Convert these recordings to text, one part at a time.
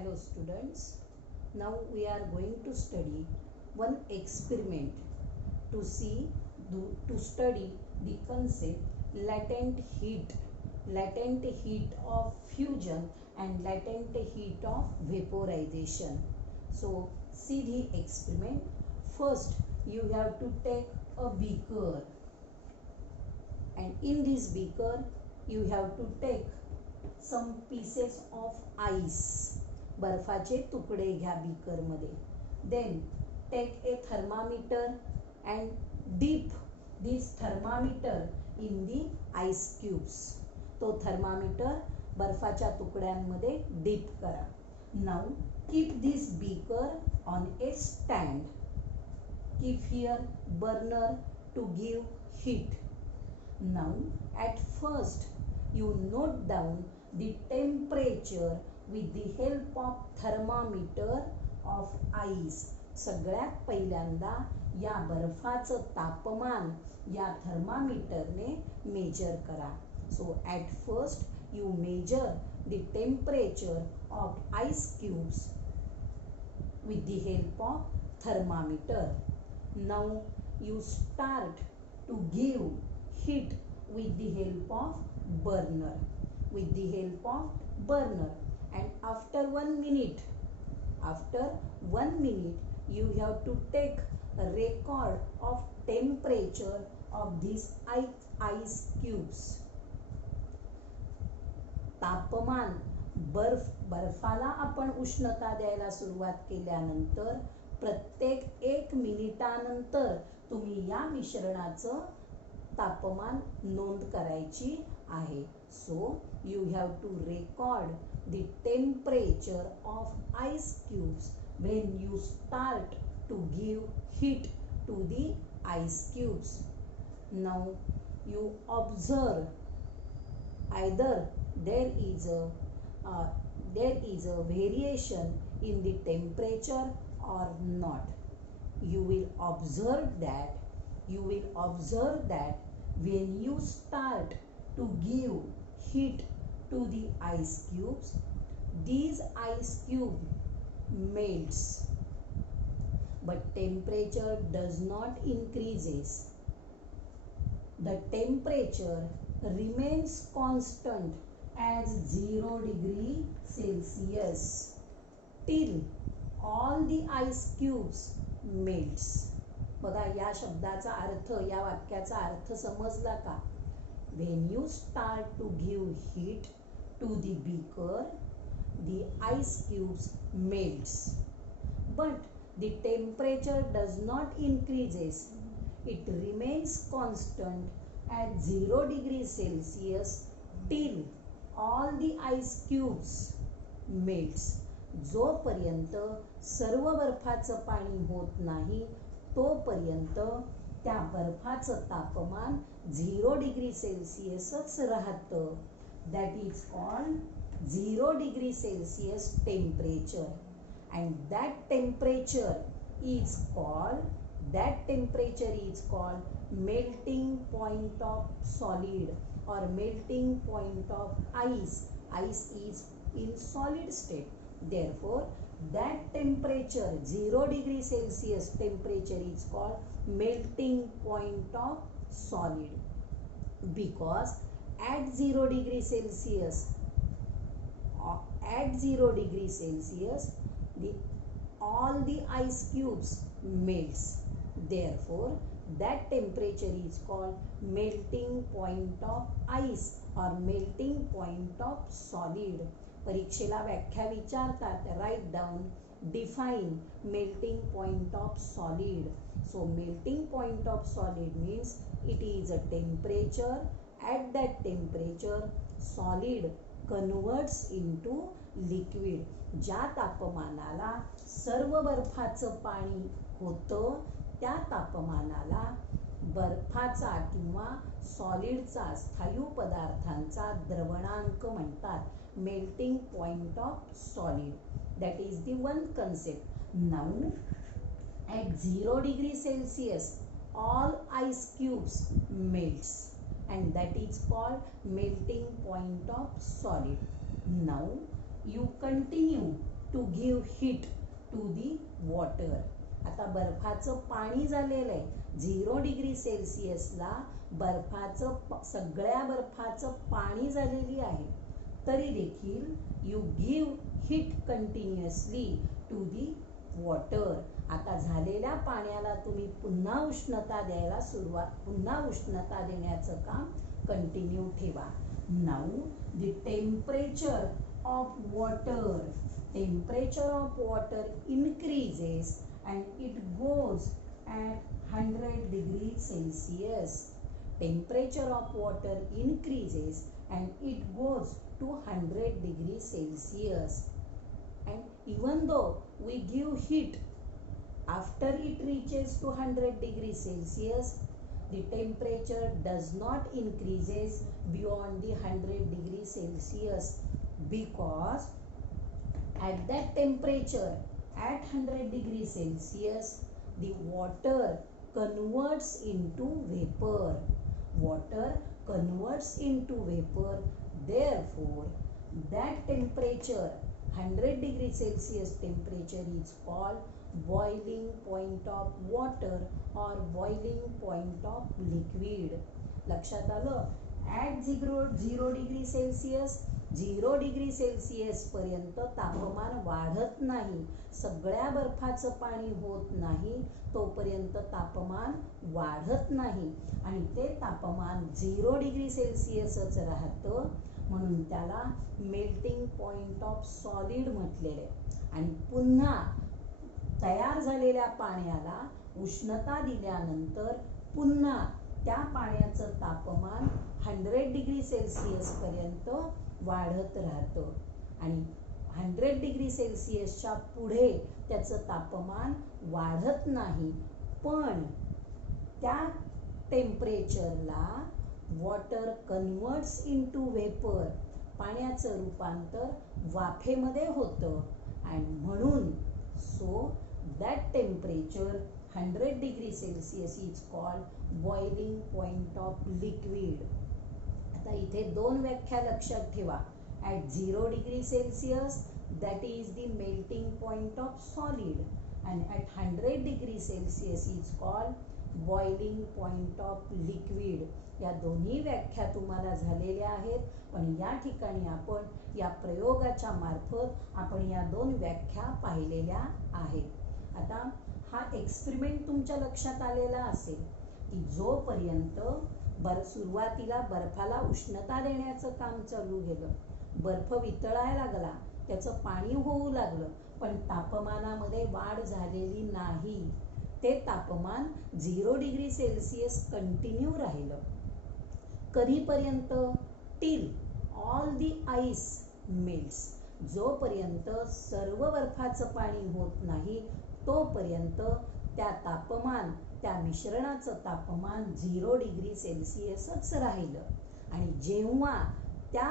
Hello students, now we are going to study one experiment to study the concept latent heat of fusion and latent heat of vaporization. So see the experiment. First you have to take a beaker, and in this beaker you have to take some pieces of ice. बर्फाचे तुकडे घ्या beaker मध्ये. Then take a thermometer and dip this thermometer in the ice cubes. तो thermometer बर्फाच्या तुकड्यांमध्ये dip करा. Now keep this beaker on a stand. Keep here burner to give heat. Now at first you note down the temperature with the help of thermometer of ice. सगळ्यात पहिल्यांदा या बर्फाचं तापमान या थर्मामीटरने major करा. So at first you measure the temperature of ice cubes with the help of thermometer. Now you start to give heat with the help of burner. And after 1 minute you have to take a record of temperature of these ice cubes. तापमान बर्फाला आपण उष्णता द्यायला सुरुवात केल्यानंतर प्रत्येक 1 मिनिटानंतर तुम्ही या मिश्रणाचं तापमान नोंद करायची आहे. So you have to record the temperature of ice cubes when you start to give heat to the ice cubes. Now you observe either there is a variation in the temperature or not. You will observe that when you start to give heat to the ice cubes, these ice cube melts, but temperature does not increases. The temperature remains constant as 0 degree Celsius till all the ice cubes melts. बघा या शब्दाचा अर्थ, या वाक्याचा अर्थ समजला का? When you start to give heat to the beaker, the ice cubes melts, but the temperature does not increases. It remains constant at 0 degree Celsius till all the ice cubes melts. जोपर्यंत सर्व बर्फाचं पाणी होत नाही तोपर्यंत त्या बर्फाचं तापमान 0 degree सेल्सिअसच राहतं. That is called 0 degree Celsius temperature, and that temperature is called melting point of solid or melting point of ice. Ice is in solid state. Therefore that temperature 0 degree Celsius temperature is called melting point of solid, because at 0 degree Celsius all the ice cubes melts. Therefore that temperature is called melting point of ice or melting point of solid. परीक्षेला व्याख्या विचारतात. Write down, define melting point of solid. So melting point of solid means it is a temperature. At that temperature solid converts into liquid. ज्या तापमानाला सर्व बर्फाचं पाणी होतं त्या तापमानाला बर्फाचा किंवा सॉलिडचा स्थायू पदार्थांचा द्रवणांक म्हणतात. Melting point of solid. That is the one concept. Now at 0 degree Celsius all ice cubes melts, and that is called melting point of solid. Now you continue to give heat to the water. आता बर्फाचं पाणी झालेलं आहे 0 degree सेल्सिअसला, सगळ्या बर्फाचं पाणी झालेली आहे, तरी देखील you give heat continuously to the water. आता झालेल्या पाण्याला तुम्ही पुन्हा उष्णता देण्याचं काम कंटिन्यू ठेवा. Now the temperature of water increases and it goes at 100 degrees Celsius. Temperature of water increases and it goes to 100 degrees Celsius. And even though we give heat, after it reaches to 100 degrees Celsius, the temperature does not increases beyond the 100 degrees Celsius, because at that temperature, at 100 degrees Celsius, the water converts into vapor. Therefore, that temperature, 100 degrees Celsius temperature, is called boiling point of water or boiling point of liquid. लक्षात आलं? At 0 degree Celsius, 0 degree Celsius पर्यंत तापमान वाढत नाही, सगळ्या बर्फाचं पाणी होत नाही तोपर्यंत तापमान वाढत नाही, आणि ते तापमान 0 डिग्री सेल्सिअसच राहतं, म्हणून त्याला मेल्टिंग पॉइंट ऑफ सॉलिड म्हटलेले. आणि पुन्हा तयार झालेल्या पाण्याला उष्णता दिल्यानंतर पुन्हा त्या पाण्याचं तापमान 100 डिग्री सेल्सिअस पर्यंत वाढत राहतं, आणि 100 डिग्री सेल्सिअसच्या पुढे त्याचं तापमान वाढत नाही. पण त्या टेम्परेचरला वॉटर कन्वर्ट्स इनटू वेपर, पाण्याचं रूपांतर वाफेमध्ये होतं, आणि म्हणून so that temperature 100 degree Celsius is called boiling point of liquid. आता इथे दोन व्याख्या लक्षात ठेवा. At 0 degree Celsius that is the melting point of solid, and at 100 degree Celsius is called boiling point of liquid. या दोन्ही व्याख्या तुम्हाला झालेल्या आहेत, पण या ठिकाणी आपण या प्रयोगाच्या मार्फत आपण या दोन व्याख्या पाहिलेल्या आहेत. आता हा एक्सपेरिमेंट तुमच्या लक्षात आलेला असेल की जोपर्यंत सुरुवातीला बर्फाला उष्णता देण्याचं काम चालू गेलं, बर्फ वितळायला लागला, त्याचं पाणी होऊ लागलं, पण तापमानामध्ये वाढ झालेली नाही. ते तापमान 0 डिग्री सेल्सिअस कंटिन्यू राहिलं. कधीपर्यंत? Till all the ice melts. जोपर्यंत सर्व बर्फाचं पाणी होत नाही तोपर्यंत त्या मिश्रणाचं तापमान 0 डिग्री सेल्सिअसच राहिलं. आणि जेव्हा त्या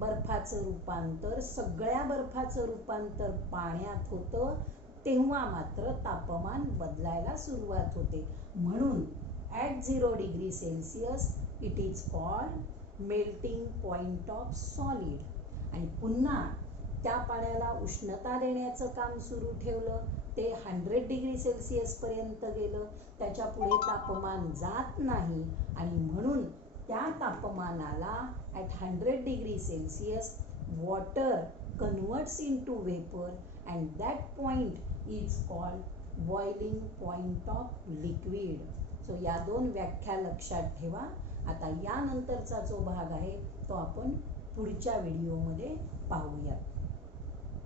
बर्फाचं रूपांतर, सगळ्या बर्फाचं रूपांतर पाण्यात होतं, तेव्हा मात्र तापमान बदलायला सुरुवात होते. म्हणून at 0 degree Celsius it is called melting point of solid. आणि पुन्हा त्या पाण्याला उष्णता देण्याचं काम सुरू ठेवलं, ते 100 डिग्री सेल्सिअस पर्यंत गेलं, त्याच्या पुढे तापमान जात नाही, आणि म्हणून त्या तापमानाला at 100 degree Celsius water converts into vapour, and that point is called boiling point of liquid. So या दोन व्याख्या लक्षात ठेवा. आता यानंतरचा जो भाग आहे तो आपण पुढच्या व्हिडिओमध्ये पाहूया.